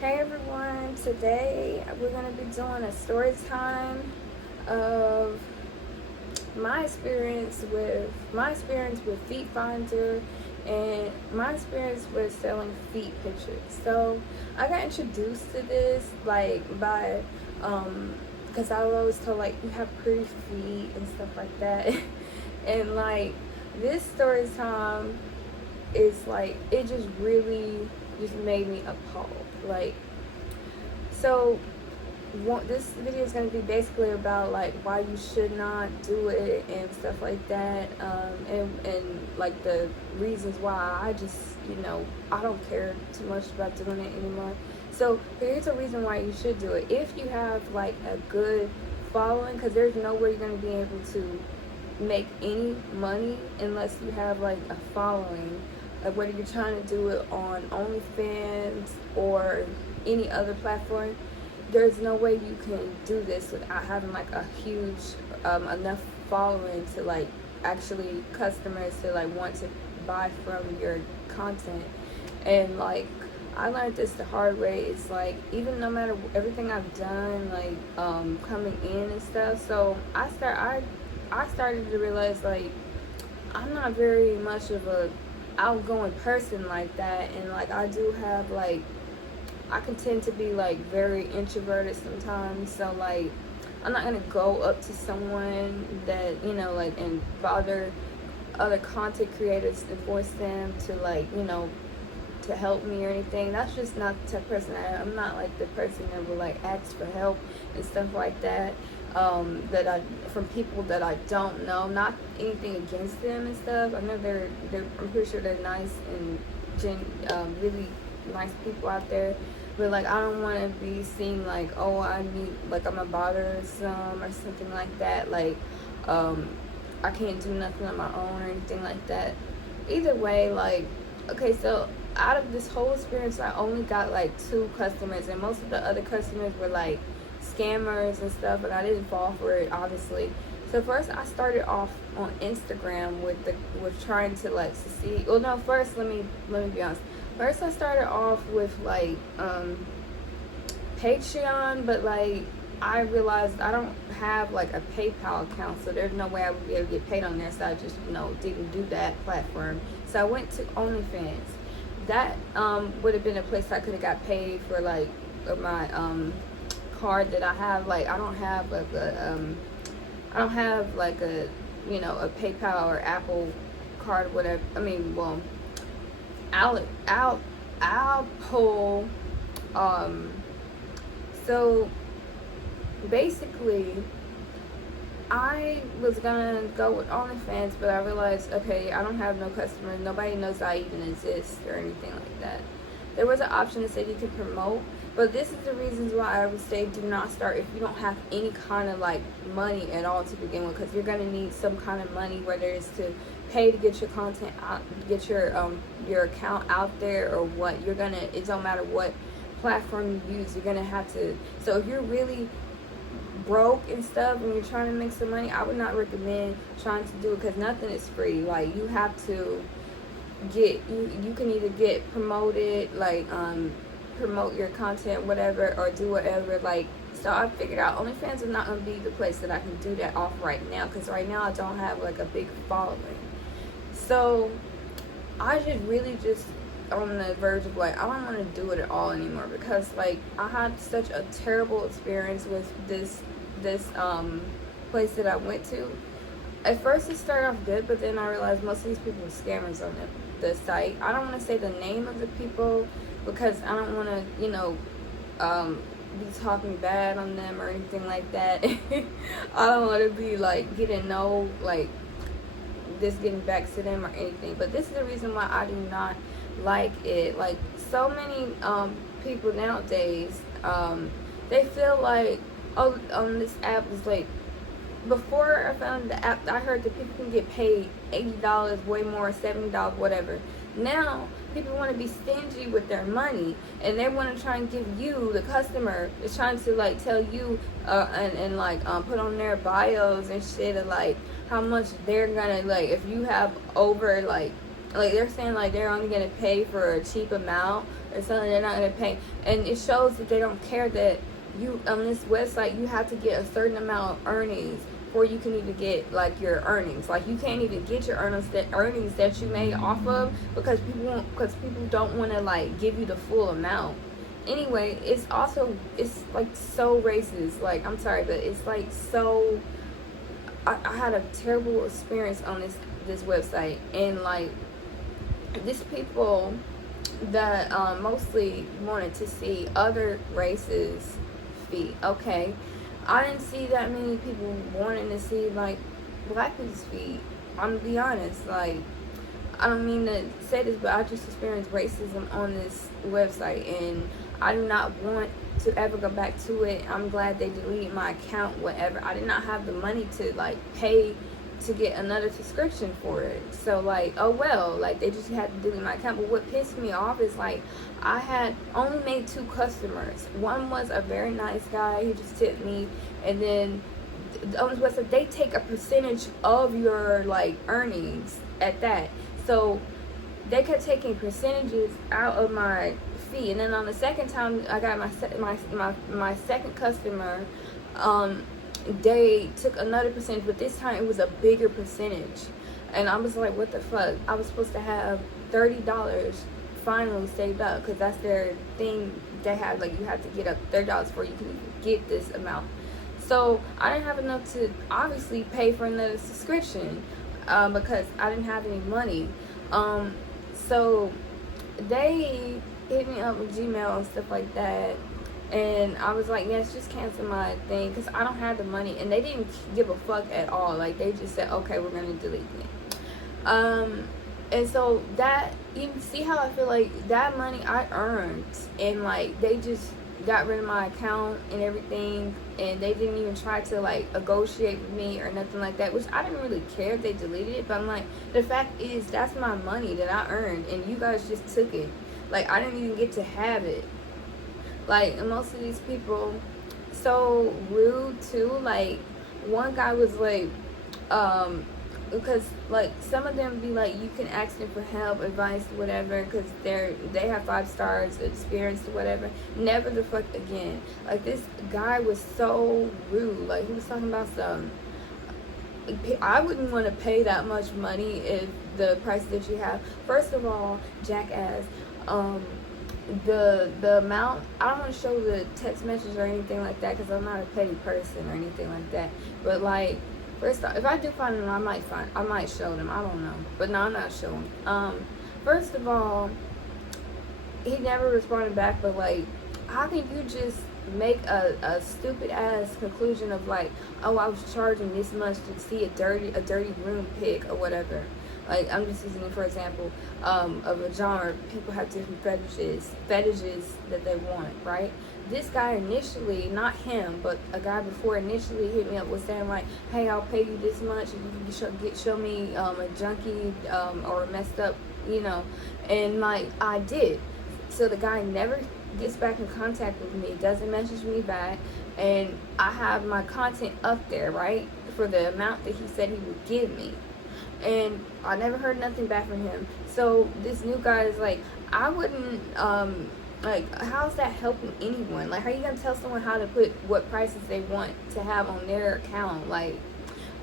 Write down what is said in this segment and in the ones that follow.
Hey everyone, today we're going to be doing a story time of my experience with Feet Finder and my experience with selling feet pictures. So I got introduced to this by because I was always told like you have pretty feet and stuff like that, and like this story time is like it just really just made me appalled. So this video is going to be basically about like why you should not do it and stuff like that, and like the reasons why I just I don't care too much about doing it anymore. So here's a reason why you should do it if you have like a good following, because there's no way you're going to be able to make any money unless you have like a following. Whether you're trying to do it on OnlyFans or any other platform, there's no way you can do this without having like a huge enough following to like actually customers to like want to buy from your content. And like I learned this the hard way. It's like even no matter everything I've done, like coming in and stuff. So I started to realize like I'm not very much of a outgoing person like that, and like I do have like I can tend to be like very introverted sometimes. So like I'm not gonna go up to someone that like and bother other content creators and force them to like to help me or anything. That's just not the type of person I'm not like the person that will like ask for help and stuff like that. From people that I don't know. Not anything against them and stuff. I know they're I'm pretty sure they're nice and really nice people out there. But like I don't want to be seen like, oh, I need like I'm a bother some or something like that. Like I can't do nothing on my own or anything like that. Either way, like okay, so out of this whole experience I only got like 2 customers, and most of the other customers were like scammers and stuff, and I didn't fall for it obviously. So first I started off on Instagram with trying to like succeed. Well no, first let me be honest. First I started off with like Patreon, but like I realized I don't have like a PayPal account, so there's no way I would be able to get paid on there, so I just didn't do that platform. So I went to OnlyFans. That would have been a place I could have got paid for like my card that I have. Like I don't have like a a PayPal or Apple card or whatever. I mean, well, I'll pull. So basically I was gonna go with OnlyFans, but I realized, okay, I don't have no customers. Nobody knows I even exist or anything like that. There was an option that said you could promote, but this is the reasons why I would say do not start if you don't have any kind of like money at all to begin with, because you're gonna need some kind of money, whether it's to pay to get your content out, get your account out there, or what. It don't matter what platform you use, you're gonna have to. So if you're really broke and stuff and you're trying to make some money, I would not recommend trying to do it, because nothing is free. Like you have to you can either get promoted, like promote your content, whatever, or do whatever. Like, so I figured out OnlyFans is not gonna be the place that I can do that off right now, because right now I don't have like a big following. So I just on the verge of like I don't want to do it at all anymore, because like I had such a terrible experience with this place that I went to. At first it started off good, but then I realized most of these people were scammers on the site. I don't want to say the name of the people because I don't want to be talking bad on them or anything like that. I don't want to be like getting getting back to them or anything. But this is the reason why I do not like it. Like so many people nowadays, they feel like, oh, on this app is like, before I found the app, I heard that people can get paid $80, way more, $70, whatever. Now people want to be stingy with their money, and they want to try and give you, the customer is trying to like tell you and put on their bios and shit of like how much they're gonna, like, if you have over like they're saying like they're only gonna pay for a cheap amount or something they're not going to pay. And it shows that they don't care that you, on this website, you have to get a certain amount of earnings before you can even get like your earnings. Like you can't even get your earnings that you made off of, because people don't want to like give you the full amount. Anyway, it's like so racist. Like, I'm sorry, but it's like so. I had a terrible experience on this website, and like these people that mostly wanted to see other races feet. Okay, I didn't see that many people wanting to see like black people's feet. I'm gonna be honest, like, I don't mean to say this, but I just experienced racism on this website, and I do not want to ever go back to it. I'm glad they deleted my account, whatever. I did not have the money to like pay to get another subscription for it. So like, oh well, like they just had to delete my account. But what pissed me off is like, I had only made 2 customers. One was a very nice guy, he just tipped me, and then on this website they take a percentage of your like earnings at that. So they kept taking percentages out of my fee, and then on the second time I got my second customer, they took another percentage, but this time it was a bigger percentage, and I was like, what the fuck? I was supposed to have $30 finally saved up, because that's their thing. They have like, you have to get up $30 before you can get this amount. So I didn't have enough to obviously pay for another subscription, because I didn't have any money. So they hit me up with Gmail and stuff like that, and I was like, yes, just cancel my thing, because I don't have the money. And they didn't give a fuck at all. Like, they just said, okay, we're gonna delete me. And so that, you see how I feel like that money I earned, and like they just got rid of my account and everything, and they didn't even try to like negotiate with me or nothing like that, which I didn't really care if they deleted it. But I'm like, the fact is, that's my money that I earned, and you guys just took it. Like, I didn't even get to have it. Like, and most of these people so rude too. Like, one guy was like, because like some of them be like, you can ask them for help, advice, whatever, because they have 5 stars experience or whatever. Never the fuck again. Like, this guy was so rude. Like, he was talking about some, I wouldn't want to pay that much money if the price that you have. First of all, jackass, the amount, I don't want to show the text message or anything like that, because I'm not a petty person or anything like that. But like, first off, if I do find them, I might show them. I don't know, but no, I'm not showing. First of all, he never responded back. But like, how can you just make a stupid ass conclusion of like, oh, I was charging this much to see a dirty room pic or whatever? Like, I'm just using it for example, of a genre. People have different fetishes that they want, right? This guy initially, not him, but a guy before initially hit me up, was saying like, hey, I'll pay you this much if you can show me a junkie or a messed up, you know. And like, I did. So the guy never gets back in contact with me, doesn't message me back, and I have my content up there, right, for the amount that he said he would give me. And I never heard nothing back from him. So this new guy is like, I wouldn't, like, how's that helping anyone? Like, how are you gonna tell someone how to put what prices they want to have on their account? Like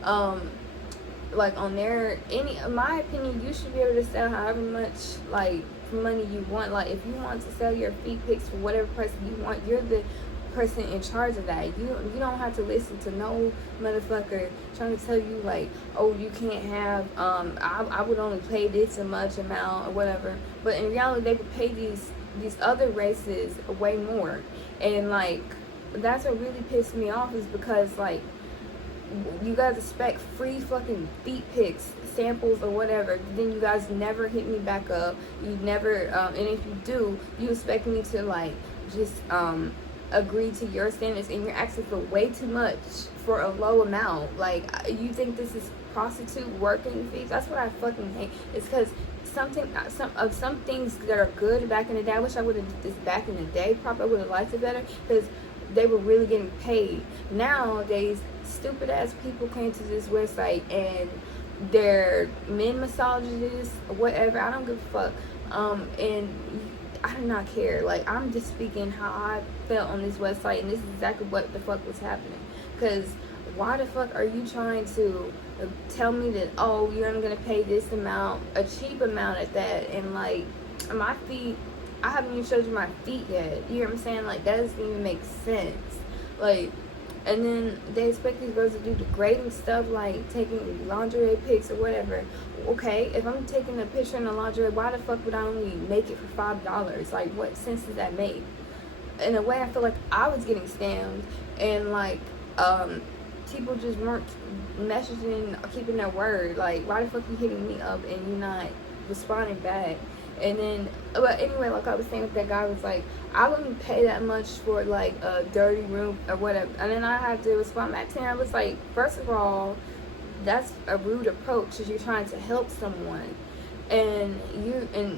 on their, in my opinion, you should be able to sell however much like money you want. Like, if you want to sell your feet pics for whatever price you want, you're the person in charge of that. You don't have to listen to no motherfucker trying to tell you like, oh, you can't have I would only pay this a much amount or whatever. But in reality, they would pay these other races way more. And like, that's what really pissed me off, is because like, you guys expect free fucking feet pics, samples or whatever, then you guys never hit me back up. You never and if you do, you expect me to like just agree to your standards, and you're asking for way too much for a low amount. Like, you think this is prostitute working fees? That's what I fucking hate. It's because some things that are good back in the day, I wish I would have did this back in the day. Probably would have liked it better, because they were really getting paid. Nowadays, stupid ass people came to this website and they're men misogynists, whatever. I don't give a fuck. And I do not care. Like, I'm just speaking how I felt on this website, and this is exactly what the fuck was happening. Because why the fuck are you trying to tell me that, oh, you're only gonna pay this amount, a cheap amount at that, and like, my feet, I haven't even showed you my feet yet. You know what I'm saying? Like, that doesn't even make sense. Like, and then they expect these girls to do degrading stuff like taking lingerie pics or whatever. Okay, if I'm taking a picture in the lingerie, why the fuck would I only make it for $5? Like, what sense does that make? In a way, I feel like I was getting scammed, and like, people just weren't messaging, keeping their word. Like, why the fuck you hitting me up and you not responding back? And then, but anyway, like I was saying, that guy was like, I wouldn't pay that much for like a dirty room or whatever. And then I had to respond back to him. I was like, first of all, that's a rude approach because you're trying to help someone, and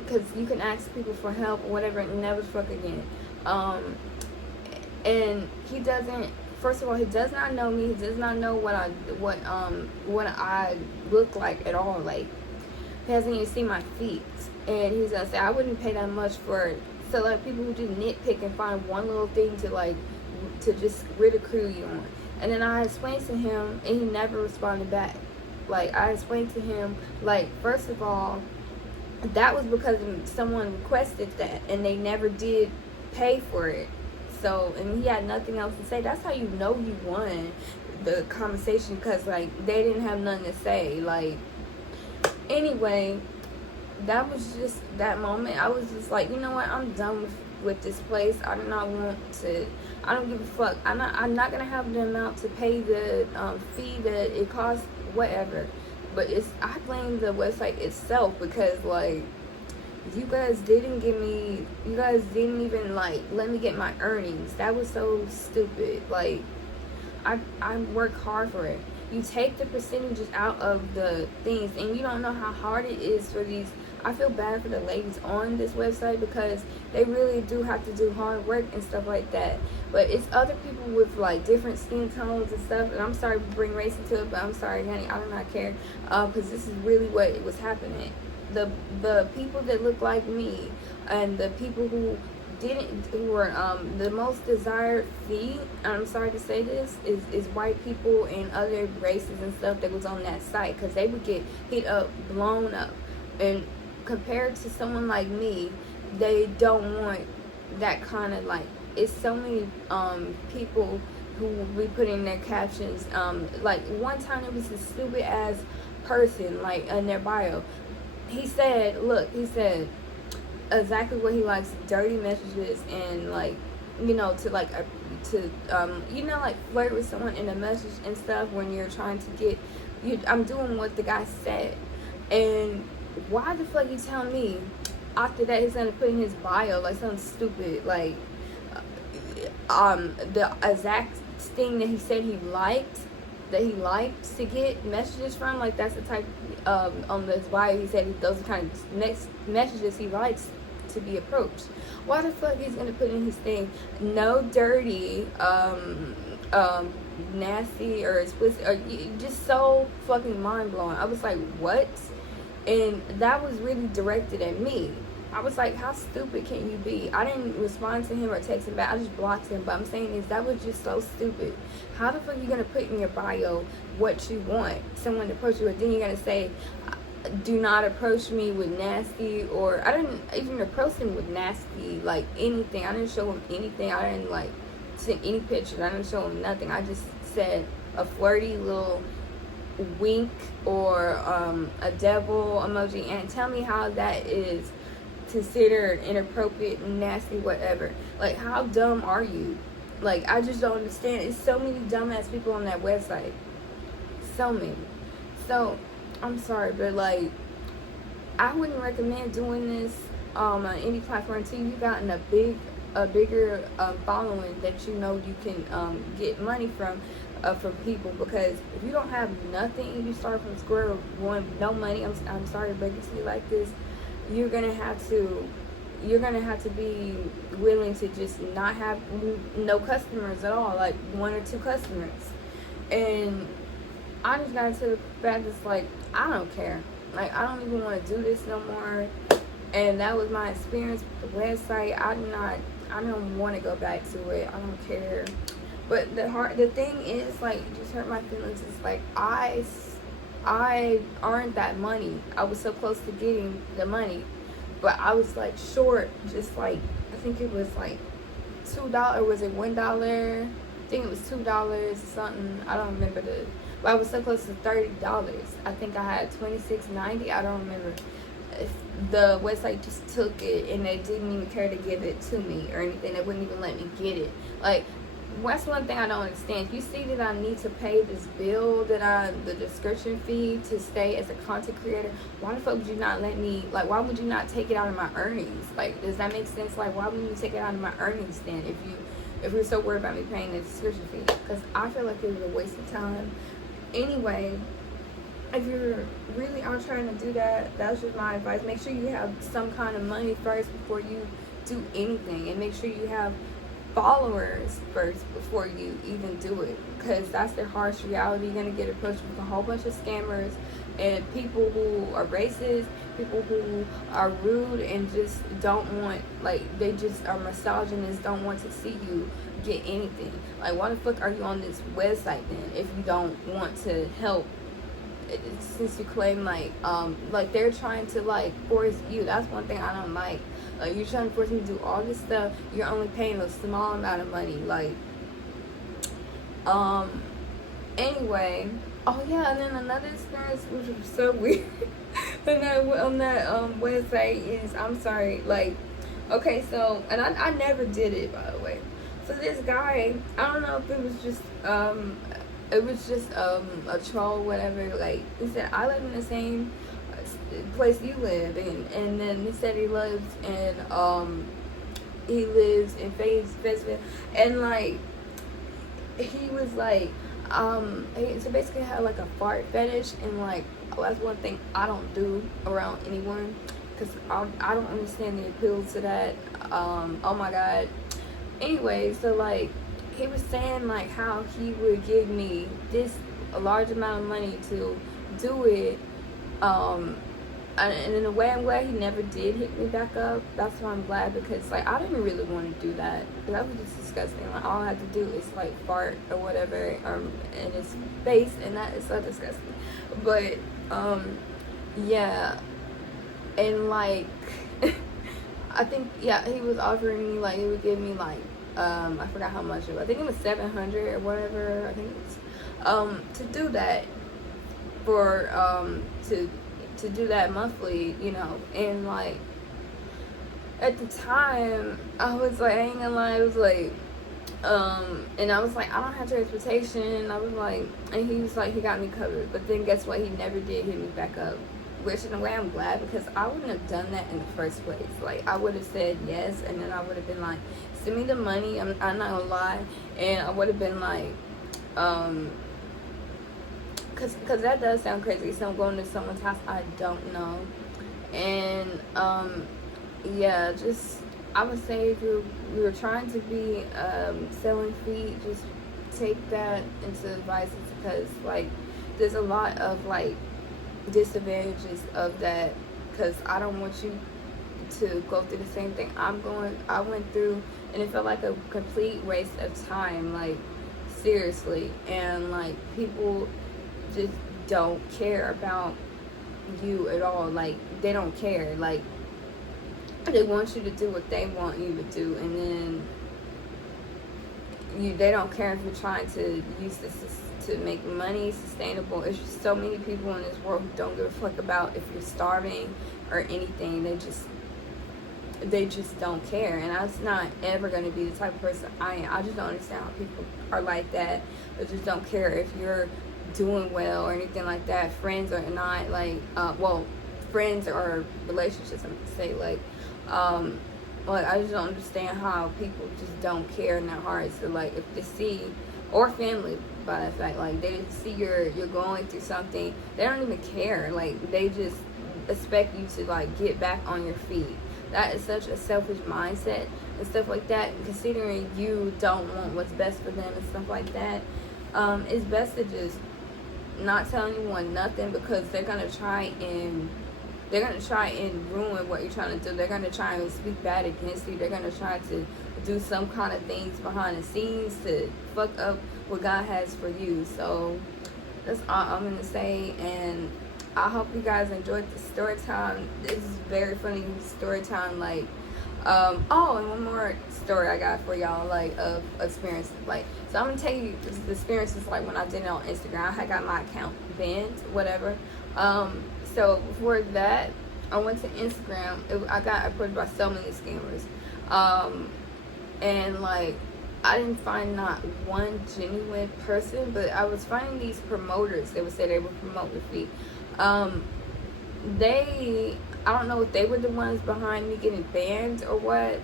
because you can ask people for help or whatever and never fuck again. And he doesn't. First of all, he does not know me. He does not know what I look like at all. Like, he hasn't even seen my feet. And he's gonna say, I wouldn't pay that much for it. So like, people who just nitpick and find one little thing to like, to just ridicule you on. And then I explained to him, and he never responded back. Like, I explained to him, like, first of all, that was because someone requested that, and they never did pay for it. So, and he had nothing else to say. That's how you know you won the conversation, because like, they didn't have nothing to say. Like, anyway, that was just that moment. I was just like, you know what, I'm done with this place. I do not want to. I don't give a fuck. I'm not gonna have the amount to pay the fee that it costs, whatever. But I blame the website itself, because like, you guys didn't even like let me get my earnings. That was so stupid. Like, I work hard for it. You take the percentages out of the things, and you don't know how hard it is for these. I feel bad for the ladies on this website, because they really do have to do hard work and stuff like that. But it's other people with like different skin tones and stuff. And I'm sorry to bring race into it, but I'm sorry, honey, I do not care, because this is really what was happening. The people that look like me, and the people who were the most desired fee, I'm sorry to say this, is white people and other races and stuff that was on that site, because they would get hit up, blown up. And compared to someone like me, they don't want that kind of, like, it's so many people who will be putting their captions, like, one time it was a stupid ass person, like, in their bio. He said exactly what he likes: dirty messages, and like, you know, to like you know, like, flirt with someone in a message and stuff when you're trying to get you. I'm doing what the guy said. And why the fuck you tell me after that he's gonna put in his bio like something stupid, like the exact thing that he said he liked to get messages from? Like, that's the type on his bio he said those are kind of next messages he likes to be approached. Why the fuck he's gonna put in his thing, no dirty, nasty or explicit, or just so fucking mind-blowing. I was like, what? And that was really directed at me. I was like, how stupid can you be? I didn't respond to him or text him back. I just blocked him. But I'm saying is, that was just so stupid. How the fuck are you going to put in your bio what you want someone to approach you with? Then you're going to say, do not approach me with nasty, or I didn't even approach him with nasty, like anything. I didn't show him anything. I didn't like send any pictures. I didn't show him nothing. I just said a flirty little wink or a devil emoji, and tell me how that is considered inappropriate, nasty, whatever. Like, how dumb are you? Like, I just don't understand. It's so many dumbass people on that website, so many. So I'm sorry, but like, I wouldn't recommend doing this on any platform until you've gotten a bigger following that you know you can get money from people. Because if you don't have nothing, you start from square one, no money. I'm sorry to break it to you like this. You're gonna have to be willing to just not have no customers at all, like 1 or 2 customers. And I just got to the fact, it's like, I don't care. Like, I don't even want to do this no more. And that was my experience with the website. I don't want to go back to it. I don't care. But the thing is, like, it just hurt my feelings. It's like I earned that money. I was so close to getting the money, but I was like short. Just like, I think it was like $2. Was it $1? I think it was $2 something. I don't remember but I was so close to $30. I think I had $26.90. I don't remember. If the website just took it and they didn't even care to give it to me or anything. They wouldn't even let me get it. Like, that's one thing I don't understand. If you see that I need to pay this bill, the description fee to stay as a content creator, why the fuck would you not let me, like, why would you not take it out of my earnings? Like, does that make sense? Like, why wouldn't you take it out of my earnings then if you're so worried about me paying the description fee? Because I feel like it was a waste of time. Anyway, if you're really out trying to do that, that's just my advice. Make sure you have some kind of money first before you do anything, and make sure you have followers first before you even do it, because that's the harsh reality. You're gonna get approached with a whole bunch of scammers and people who are racist, people who are rude and just don't want, like, they just are misogynist, don't want to see you get anything. Like, why the fuck are you on this website then if you don't want to help? Since you claim like they're trying to like force you. That's one thing I don't like. Like, you're trying to force me to do all this stuff. You're only paying a small amount of money. Like, anyway. Oh yeah, and then another experience which was so weird on that website is, I'm sorry, like, okay, so, and I never did it, by the way. So this guy, I don't know if it was just a troll, whatever. Like, he said, I live in the same place you live in, and then he said he lives in Fayetteville, and like, he was like, so basically had like a fart fetish, and like, that's one thing I don't do around anyone, because I don't understand the appeal to that. Oh my god. Anyway, so like, he was saying like how he would give me a large amount of money to do it, and in a way I'm glad he never did hit me back up. That's why I'm glad, because like, I didn't really want to do that, because that was just disgusting. Like, all I had to do is like fart or whatever in his face, and that is so disgusting. But yeah, and like I think, yeah, he was offering me, like, he would give me like, I forgot how much it was. I think it was $700 or whatever. I think it was to do that for to do that monthly, you know. And like, at the time, I was like, I ain't gonna lie, I was like, and I was like, I don't have transportation. I was like, and he was like, he got me covered. But then guess what? He never did hit me back up. Which in a way I'm glad, because I wouldn't have done that in the first place. Like, I would have said yes, and then I would have been like, send me the money, I'm not gonna lie. And I would have been like, cause that does sound crazy. So I'm going to someone's house I don't know. And yeah, just, I would say if you're trying to be selling feet, just take that into advice, because like, there's a lot of like disadvantages of that, because I don't want you to go through the same thing I went through, and it felt like a complete waste of time, like, seriously. And like, people just don't care about you at all. Like, they don't care. Like, they want you to do what they want you to do, and then they don't care if you're trying to use this to make money sustainable. It's just so many people in this world who don't give a fuck about if you're starving or anything. They just don't care. And that's not ever going to be the type of person I am. I just don't understand how people are like that. They just don't care if you're doing well or anything like that, friends or not. Like, well, friends or relationships, I'm gonna say, like, I just don't understand how people just don't care in their hearts. So like, if they see, or family, by the fact, like, they see you're going through something, they don't even care. Like, they just expect you to like get back on your feet. That is such a selfish mindset and stuff like that. Considering you don't want what's best for them and stuff like that, it's best to just not tell anyone nothing, because they're gonna try and they're gonna try and ruin what you're trying to do. They're gonna try and speak bad against you. They're gonna try to do some kind of things behind the scenes to fuck up what God has for you. So that's all I'm gonna say, and I hope you guys enjoyed the story time. This is very funny story time. Like, oh, and one more story I got for y'all, like, of experiences. Like, so I'm gonna tell you the experiences, like, when I did it on Instagram. I had got my account banned, whatever. So before that, I went to Instagram. I got approached by so many scammers, and like, I didn't find not one genuine person, but I was finding these promoters. They would say they would promote with me. I don't know if they were the ones behind me getting banned or what,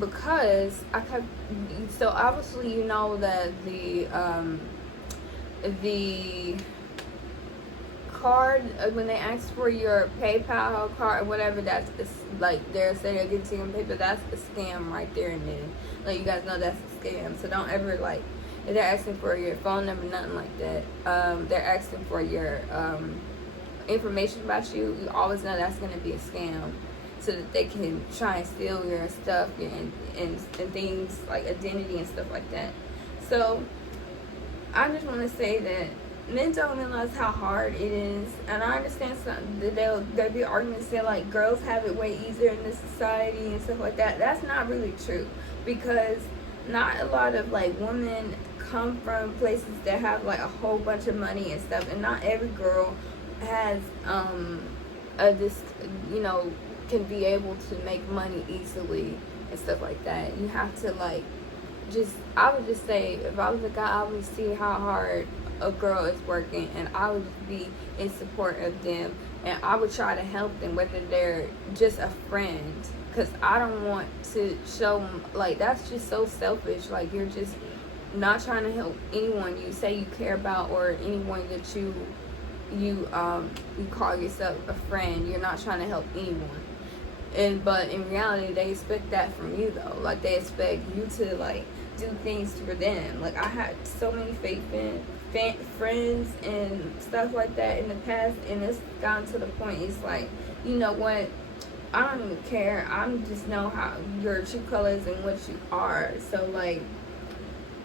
because I kept, so obviously you know that the card, when they ask for your PayPal card or whatever, that's like they're saying they're getting to your PayPal, that's a scam right there and then. Like, you guys know that's a scam, so don't ever, like, if they're asking for your phone number, nothing like that. They're asking for your information about you. You always know that's going to be a scam, so that they can try and steal your stuff and things like identity and stuff like that. So I just want to say that men don't realize how hard it is, and I understand that there'll be arguments that, like, girls have it way easier in this society and stuff like that. That's not really true, because not a lot of, like, women come from places that have, like, a whole bunch of money and stuff, and not every girl has this, you know, can be able to make money easily and stuff like that. You have to, like, I would just say, if I was a guy, I would see how hard a girl is working, and I would just be in support of them, and I would try to help them, whether they're just a friend, because I don't want to show them, like, that's just so selfish. Like, you're just not trying to help anyone you say you care about, or anyone that you call yourself a friend. You're not trying to help anyone, but in reality they expect that from you, though. Like, they expect you to, like, do things for them. Like, I had so many fake friends and stuff like that in the past, and it's gotten to the point, it's like, you know what, I don't even care. I just know how your true colors and what you are. So, like,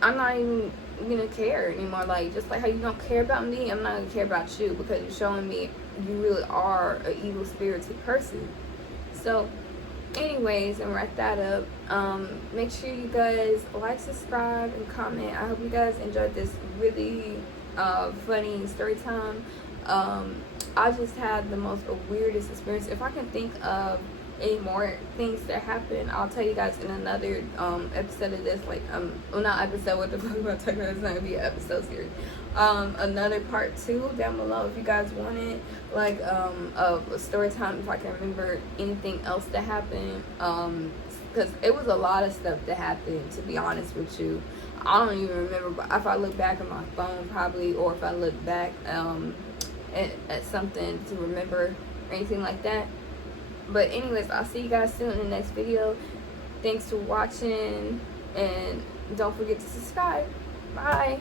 I'm not even gonna care anymore. Like, just like how you don't care about me, I'm not gonna care about you, because you're showing me you really are an evil spirited person. So anyways, and wrap that up, make sure you guys like, subscribe, and comment. I hope you guys enjoyed this really funny story time. I just had the most weirdest experience. If I can think of any more things that happen, I'll tell you guys in another episode of this. Like, well, not episode, what the fuck am I talking about? It's not gonna be an episode series. Another part 2 down below if you guys want it. Like, a story time, if I can remember anything else that happened. Because it was a lot of stuff that happened, to be honest with you. I don't even remember, but if I look back on my phone, probably, or if I look back at something to remember or anything like that. But anyways, I'll see you guys soon in the next video. Thanks for watching, and don't forget to subscribe. Bye.